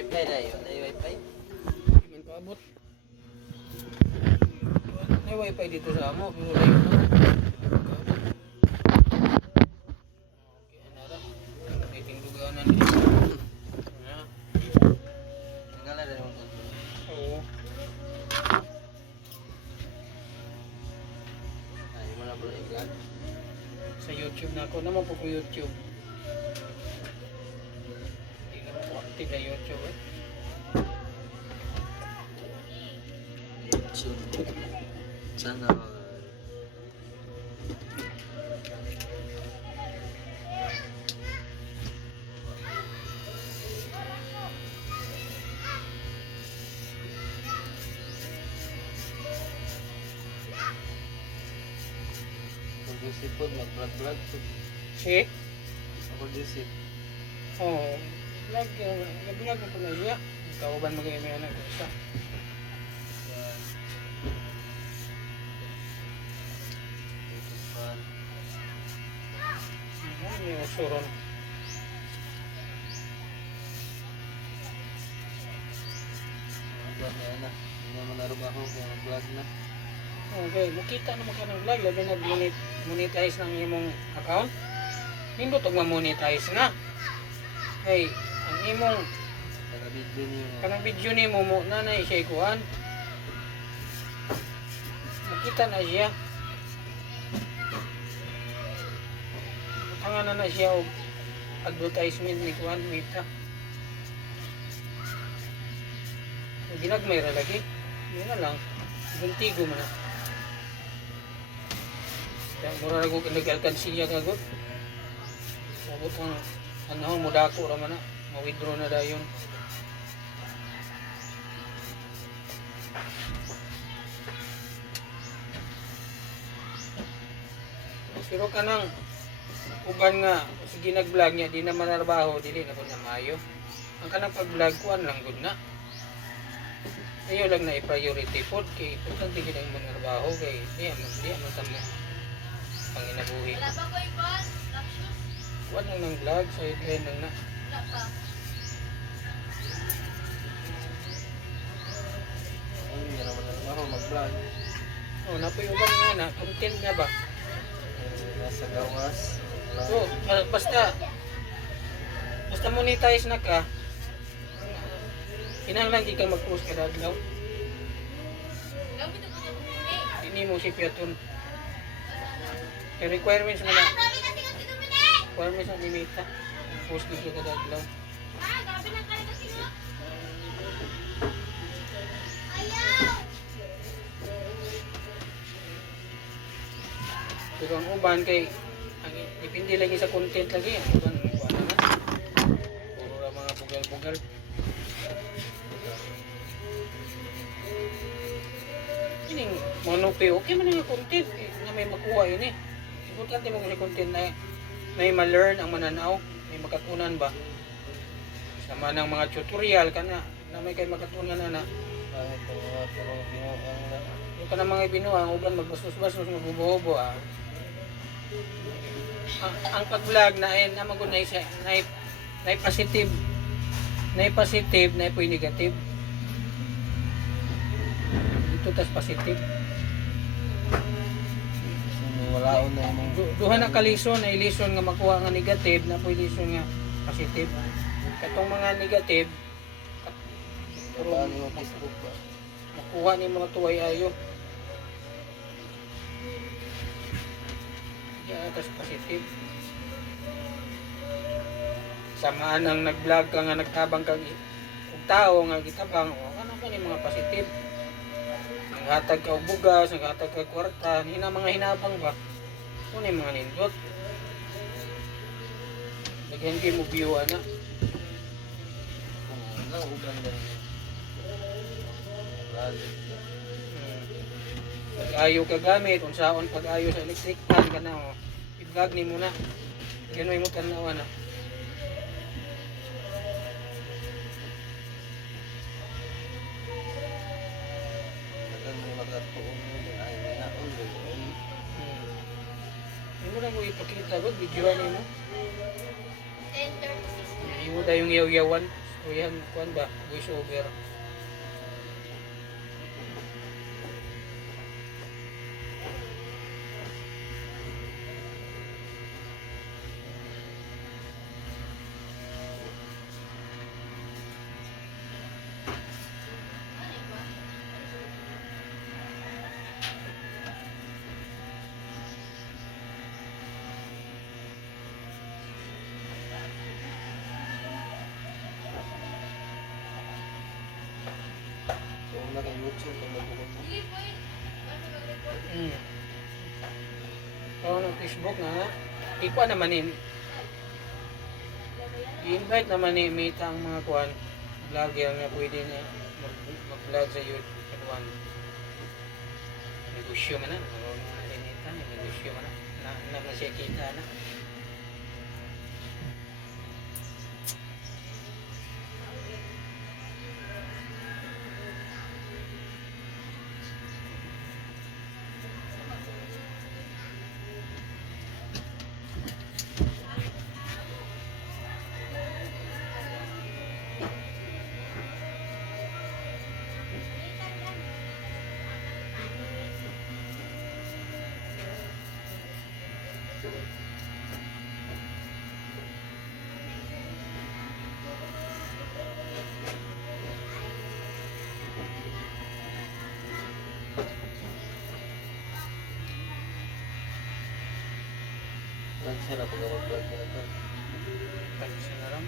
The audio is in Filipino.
wifi na yun. Ay wifi. Hindi man paabot. May wifi dito sa amo, pero layo na. Okay, ano ra? May tingduganan dito. Ah, Tingala rin yung control. Oo. Ay, mo na bro i-vlog. Sa YouTube na ako. Naman po ko YouTube. Naman po active na YouTube eh. YouTube. Sana all. Pag-isip po, Vlog, uh, vlog ko na siya. Kauban kayo may anak ko isa. Yan. YouTube fan. Ano yung usuron? Vlog na na. Hindi naman narubaho na. Okay, makita naman ka ng vlog. Labi na monet, monetize ng imong account. Hindi ito ma-monetize na. Hey, ang imong Taga-video niyo. kanang video ni mo mo na na siya ikuan. Makita na siya. Butangan na na siya og advertisement ni kuan mita. Ginagmay ra lagi. Yun na lang. Guntigo man na. Kaya mura na ko nag-alkansiya kagod. Sabot ang anahon mo dako ra man na. Ma-withdraw na dayon. Pero kanang uban nga sige nag-vlog niya di naman narbaho dili na po na maayo. Ang kanang pag-vlog kuan lang gud na. Ayo lang na i-priority pod kay importante gid ang manarbaho kay di man di man tamo panginabuhi. Wala pa ko? Black shoes? Wala nang vlog sideline lang na. Mag-vlog. Oh, napoy uban nga na content na ba? Eh, Nasa gawas. So, ba- basta basta monetize na ka. Kinahanglan di ka mag-post kada adlaw. Ini mo si Piaton. Yung requirements mo na. Ah! Requirements na limita. Post dito kada adlaw. Ah, gabi na kaya kasi nga. Ayaw! Pero ang uban kay ang depende lagi sa content lagi. Ang uban ang uban na. Puro ra mga bugal-bugal. Kining monope okay man nga content eh, nga may makuha yun eh. Importante mo sa content na may ma-learn ang mananaw, may makatunan ba. Sama ng mga tutorial kana na may kay makatunan na na. Ang. Yung ka mga ibinuang, uban magbastos-bastos, magbubuhobo ah. Ang, ang pag-vlog na ay na magunay siya, na na positive, na positive, na po negative. Ito tas positive. Walaon na Du- Duha na kalison, na ilison nga makuha nga negative, na po ilison nga positive. Katong mga negative, puro Facebook ba? makuha ni mga tuway ayo. Kaya atas positive. Samaan ang nag-vlog ka nga nagtabang og tao nga gitabang o ano ka ni mga positive. Naghatag ka bugas, naghatag ka kwarta, hina mga hinabang ba? Ano yung mga nindot? Daghan kay mo view ana. Kung ano, ugan na. Hmm. Pag-ayo ka gamit, unsaon pag-ayo sa electric fan ka na, oh. i-vlog ni mo na. Gano'y mo tanawa na. Ipakita ko, video ni mo. 10.36 na. Hindi mo na yung yaw-yawan. O yan, kuan ba? Voice over. Facebook nga. Ikuha naman ni I-invite naman ni Mita ang mga kuan vlogger nga pwede mag- mag-vlog sa YouTube kuan. Negosyo man na, may negosyo man na. Na, na, na siya kita na. Sen atın ama biraz bırakın. Kaç kişi yaram?